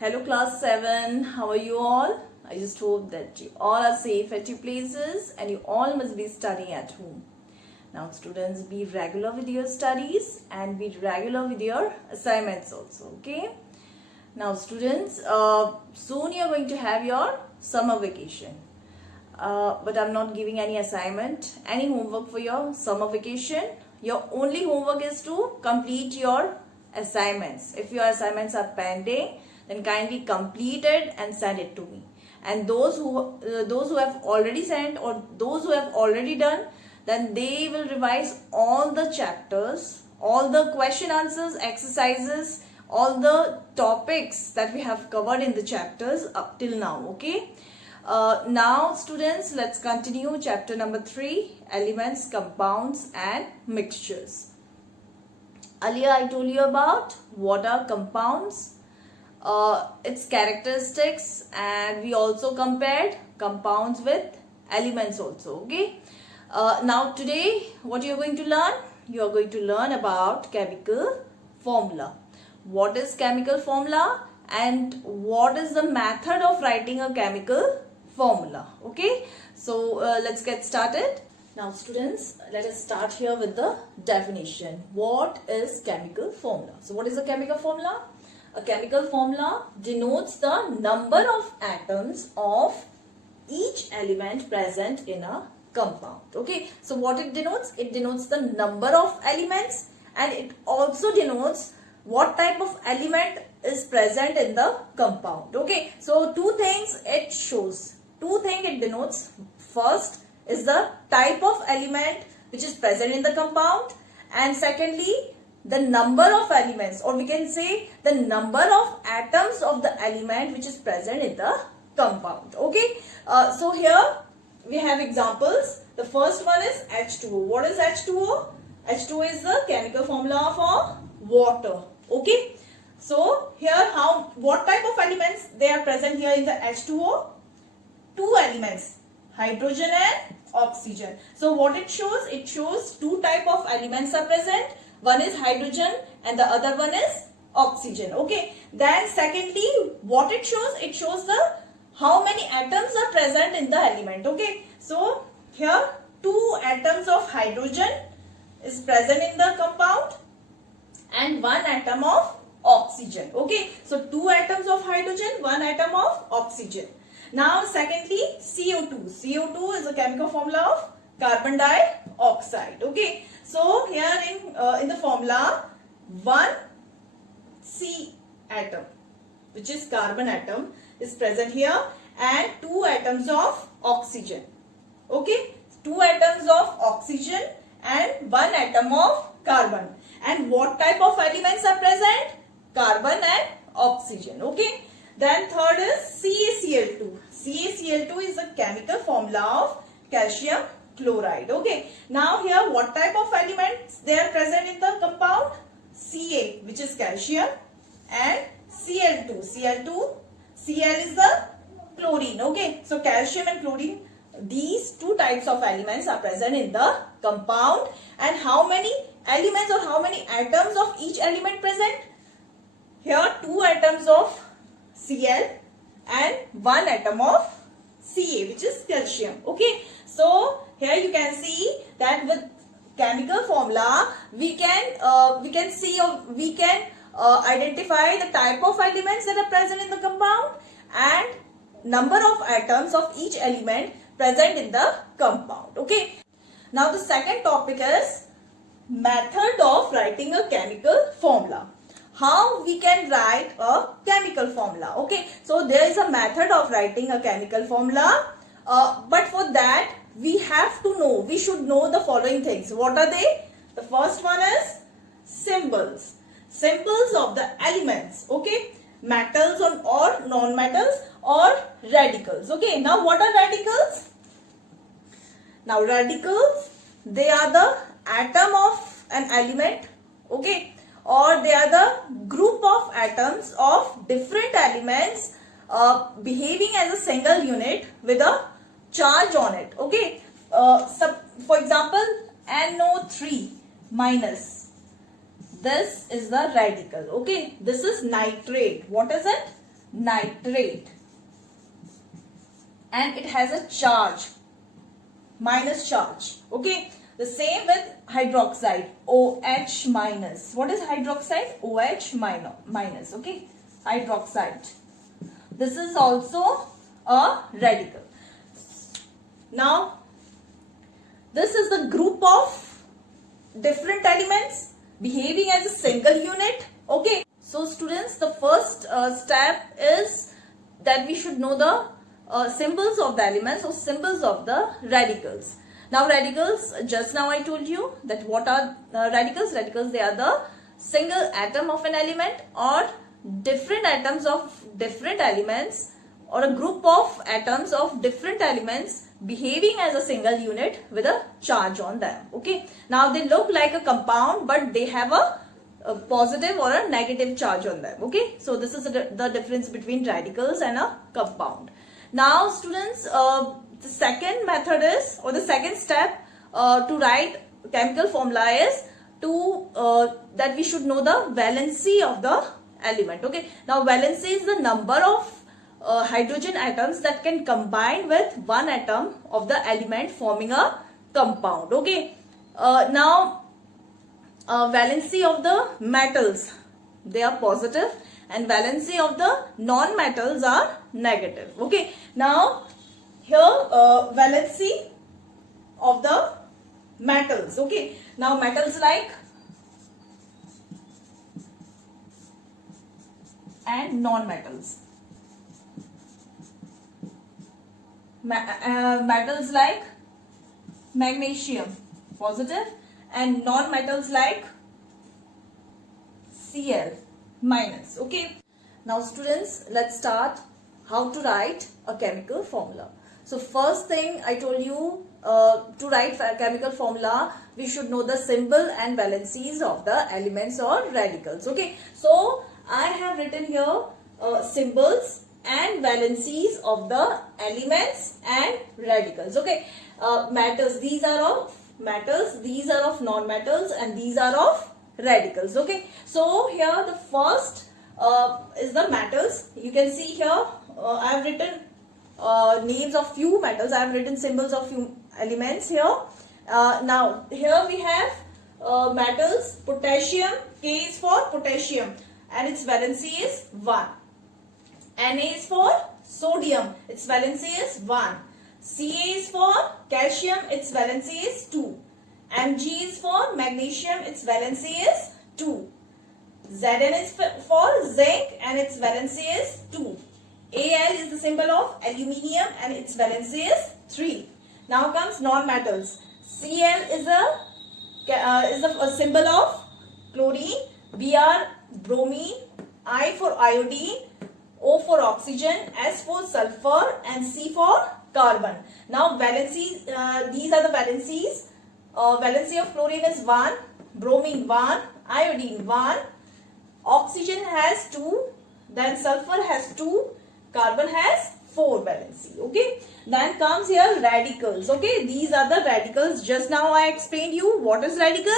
Hello class 7, how are you all? I just hope that you all are safe at your places and you all must be studying at home. Now students, be regular with your studies and be regular with your assignments also, okay? Now students, soon you are going to have your summer vacation. But I'm not giving any assignment, any homework for your summer vacation. Your only homework is to complete your assignments. If your assignments are pending, then kindly complete it and send it to me. And those who have already sent or those who have already done, then they will revise all the chapters, all the question answers, exercises, all the topics that we have covered in the chapters up till now. Okay. Now students, let's continue chapter number 3, elements, compounds and mixtures. Earlier I told you about what are compounds, its characteristics, and we also compared compounds with elements also. Okay. Now today what you are going to learn? You are going to learn about chemical formula. What is chemical formula and what is the method of writing a chemical formula? Okay. So let's get started. Now students, let us start here with the definition. What is chemical formula? So what is a chemical formula? A chemical formula denotes the number of atoms of each element present in a compound. Okay. So what it denotes? It denotes the number of elements and it also denotes what type of element is present in the compound. Okay. So two things it shows. Two things it denotes. First is the type of element which is present in the compound, and secondly the number of elements, or we can say the number of atoms of the element which is present in the compound. Okay. So here we have examples. The first one is H2O. What is H2O? H2O is the chemical formula for water. Okay. So here what type of elements they are present here in the H2O? Two elements, hydrogen and oxygen. So what it shows? It shows two type of elements are present. One is hydrogen and the other one is oxygen. Okay. Then secondly, what it shows? It shows the how many atoms are present in the element. Okay. So here two atoms of hydrogen is present in the compound and one atom of oxygen. Okay. So two atoms of hydrogen, one atom of oxygen. Now secondly, CO2. CO2 is a chemical formula of carbon dioxide. Okay. So here in the formula, one C atom, which is carbon atom, is present here and two atoms of oxygen. Okay. Two atoms of oxygen and one atom of carbon. And what type of elements are present? Carbon and oxygen. Okay. Then third is CaCl2. CaCl2 is the chemical formula of calcium chloride. Okay. Now here what type of elements they are present in the compound? Ca, which is calcium, and Cl2. Cl is the chlorine. Okay. So calcium and chlorine, these two types of elements are present in the compound. And how many elements or how many atoms of each element present? Here two atoms of Cl and one atom of Ca, which is calcium. Okay. So here you can see that with chemical formula we can see or we can identify the type of elements that are present in the compound and number of atoms of each element present in the compound. Okay. Now the second topic is method of writing a chemical formula. How we can write a chemical formula. Okay. So there is a method of writing a chemical formula. But for that we should know the following things. What are they? The first one is symbols. Symbols of the elements. Okay. Metals or non-metals or radicals. Okay. Now what are radicals? Now radicals, they are the atom of an element. Okay. Or they are the group of atoms of different elements behaving as a single unit with a charge on it. Okay. For example, NO3 minus. This is the radical. Okay. This is nitrate. What is it? nitrate, and it has a charge, minus charge. Okay, the same with hydroxide, OH minus. What is hydroxide? OH minus. Okay, hydroxide. This is also a radical. Now, this is the group of different elements behaving as a single unit. Okay, so students, the first step is that we should know the symbols of the elements or symbols of the radicals. Now radicals, just now I told you that what are radicals? Radicals, they are the single atom of an element or different atoms of different elements, or a group of atoms of different elements behaving as a single unit with a charge on them. Okay, now they look like a compound, but they have a positive or a negative charge on them. Okay, so this is the difference between radicals and a compound. Now students, the second method is, or the second step to write chemical formula is that we should know the valency of the element. Okay, now valency is the number of hydrogen atoms that can combine with one atom of the element forming a compound. Okay, now valency of the metals, they are positive, and valency of the non-metals are negative. Okay, now here valency of the metals. Okay, now metals like and non-metals. Metals like magnesium, positive, and non-metals like Cl, minus. Okay, now students, let's start how to write a chemical formula. So first thing I told you, to write a chemical formula, we should know the symbol and valencies of the elements or radicals. Okay, so I have written here symbols and valencies of the elements and radicals. Okay, metals, these are of metals, these are of non-metals, and these are of radicals. Okay, so here the first is the metals. You can see here I have written names of few metals. I have written symbols of few elements here. Now here we have metals. Potassium, K is for potassium and its valency is 1. Na is for sodium, its valency is 1. Ca is for calcium, its valency is 2. Mg is for magnesium, its valency is 2. Zn is for zinc and its valency is 2. Al is the symbol of aluminium and its valency is 3. Now comes non-metals. Cl is a symbol of chlorine, Br bromine, I for iodine, O for oxygen, S for sulfur, and C for carbon. Now valencies, these are the valencies. Valency of chlorine is 1, bromine 1, iodine 1, oxygen has 2, then sulfur has 2, carbon has 4 valency. Okay, then comes here radicals. Okay, these are the radicals. Just now I explained you what is radical.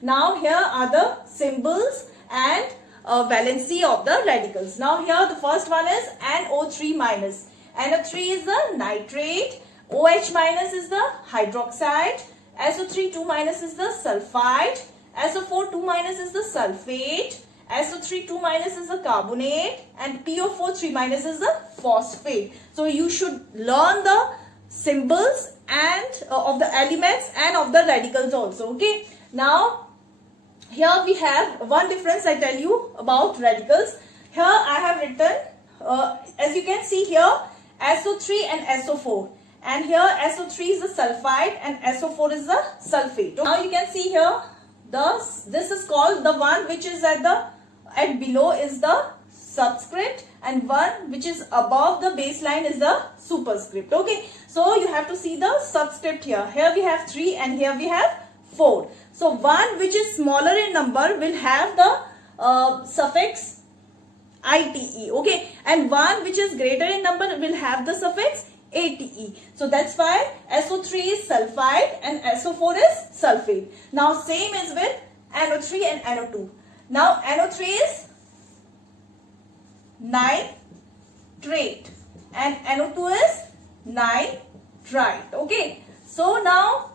Now here are the symbols and valency of the radicals. Now here the first one is NO3 minus. NO3 is the nitrate, OH minus is the hydroxide, SO3 2 minus is the sulfide, SO4 2 minus is the sulfate, SO3 2 minus is the carbonate, and PO4 3 minus is the phosphate. So you should learn the symbols and of the elements and of the radicals also. Okay, now here we have one difference I tell you about radicals. Here I have written, as you can see here, SO3 and SO4. And here SO3 is the sulfide and SO4 is the sulfate. Now you can see here, this is called the one which is at below is the subscript, and one which is above the baseline is the superscript. Okay, so you have to see the subscript here. Here we have 3 and here we have 4. So one which is smaller in number will have the suffix ite. Okay, and one which is greater in number will have the suffix ate. So that's why SO3 is sulfide and SO4 is sulfate. Now same is with NO3 and NO2. Now NO3 is 9, nitrate, and NO2 is nitrite. Okay, so now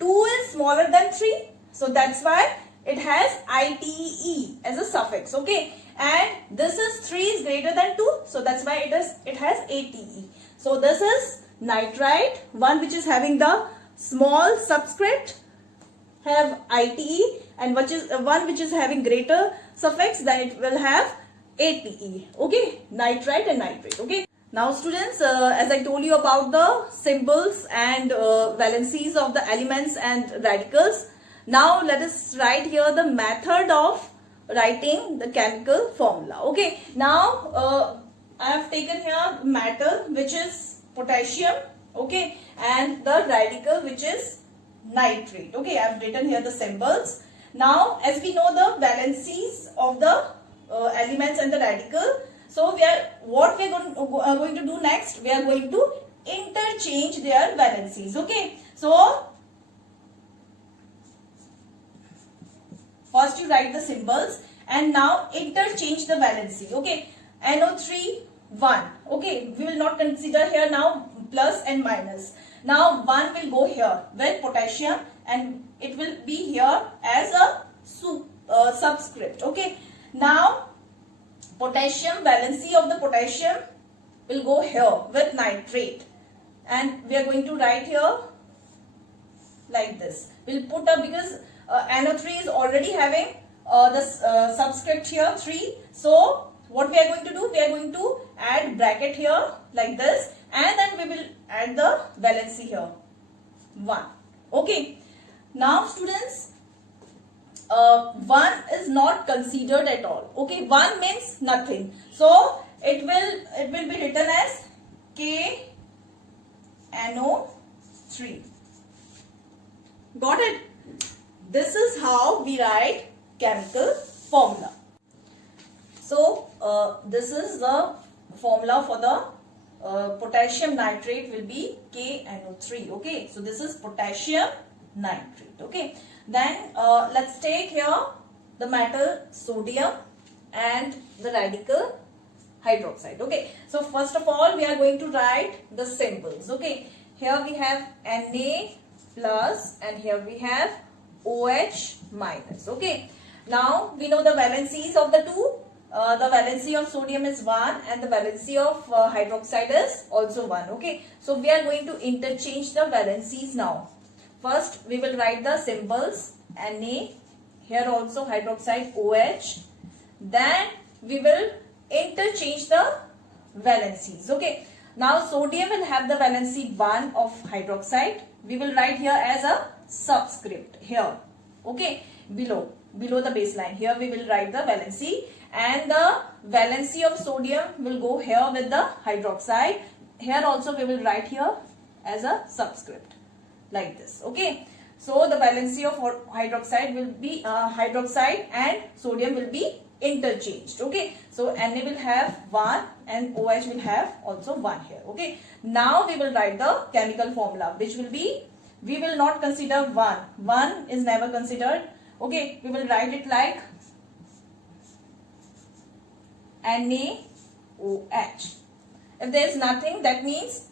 2 is smaller than 3, so that's why it has ITE as a suffix. Okay, and this is 3 is greater than 2, so that's why it has ATE. So this is nitrite, one which is having the small subscript have ITE, and one which is having greater suffix, then it will have ATE. Okay, nitrite and nitrate. Okay, now students, as I told you about the symbols and valencies of the elements and radicals, now let us write here the method of writing the chemical formula. Okay, now I have taken here matter, which is potassium, okay, and the radical, which is nitrate. Okay, I have written here the symbols. Now, as we know the valencies of the elements and the radical, so what we are going to do next, we are going to interchange their valencies. Okay, so first you write the symbols and now interchange the valency. Okay, NO3 1. Okay, we will not consider here now plus and minus. Now 1 will go here with potassium and it will be here as a subscript. Okay, now potassium, valency of the potassium will go here with nitrate, and we are going to write here like this. We'll put up, because NO3 is already having the subscript here 3. So what we are going to do, we are going to add bracket here like this, and then we will add the valency here 1. Okay, now students, 1 is not considered at all. Okay, 1 means nothing, so it will be written as KNO3. Got it? This is how we write chemical formula. So this is the formula for the potassium nitrate will be KNO3. Okay, so this is potassium nitrate. Okay, then let's take here the metal sodium and the radical hydroxide. Okay, so first of all we are going to write the symbols. Okay, here we have Na plus and here we have OH minus. Okay, now we know the valencies of the two. The valency of sodium is 1 and the valency of hydroxide is also 1. Okay, so we are going to interchange the valencies now. First we will write the symbols Na, here also hydroxide OH, then we will interchange the valencies. Okay, now sodium will have the valency 1 of hydroxide. We will write here as a subscript here. Okay, below the baseline, here we will write the valency, and the valency of sodium will go here with the hydroxide. Here also we will write here as a subscript like this. Okay, so the valency of hydroxide will be hydroxide and sodium will be interchanged. Okay, so Na will have 1 and OH will have also 1 here. Okay, now we will write the chemical formula, which will be, we will not consider 1 is never considered. Okay, we will write it like NaOH. If there is nothing, that means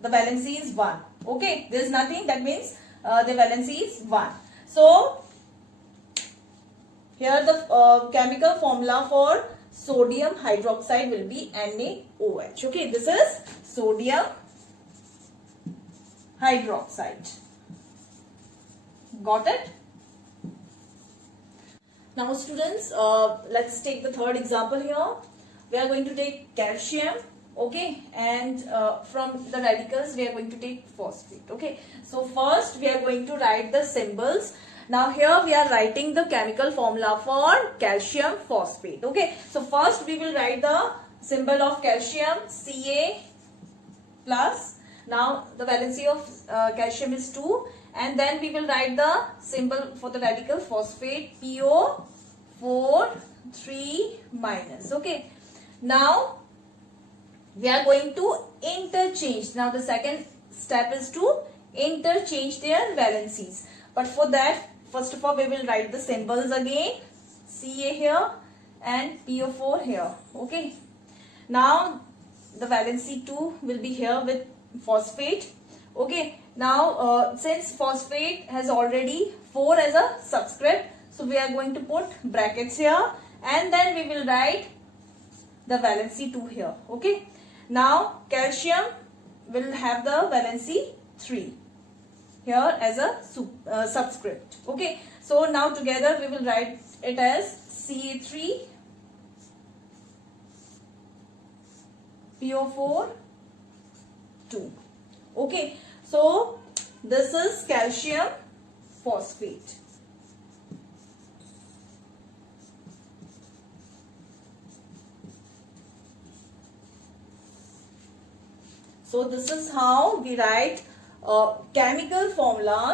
the valency is 1. Okay, there is nothing, that means the valency is 1. So here the chemical formula for sodium hydroxide will be NaOH. Okay, this is sodium hydroxide. Got it? Now students, let's take the third example here. We are going to take calcium. Okay, and from the radicals we are going to take phosphate. Okay, so first we are going to write the symbols. Now here we are writing the chemical formula for calcium phosphate. Okay, so first we will write the symbol of calcium Ca plus. Now the valency of calcium is 2, and then we will write the symbol for the radical phosphate PO4 3 minus. Okay, now we are going to interchange. Now the second step is to interchange their valencies, but for that first of all we will write the symbols again, Ca here and PO4 here. Okay, Now the valency 2 will be here with phosphate. Okay, now since phosphate has already 4 as a subscript, so we are going to put brackets here, and then we will write the valency 2 here. Okay, now calcium will have the valency 3 here as a subscript. Okay, so now together we will write it as Ca3 PO4 2. Okay, so this is calcium phosphate. So this is how we write chemical formulas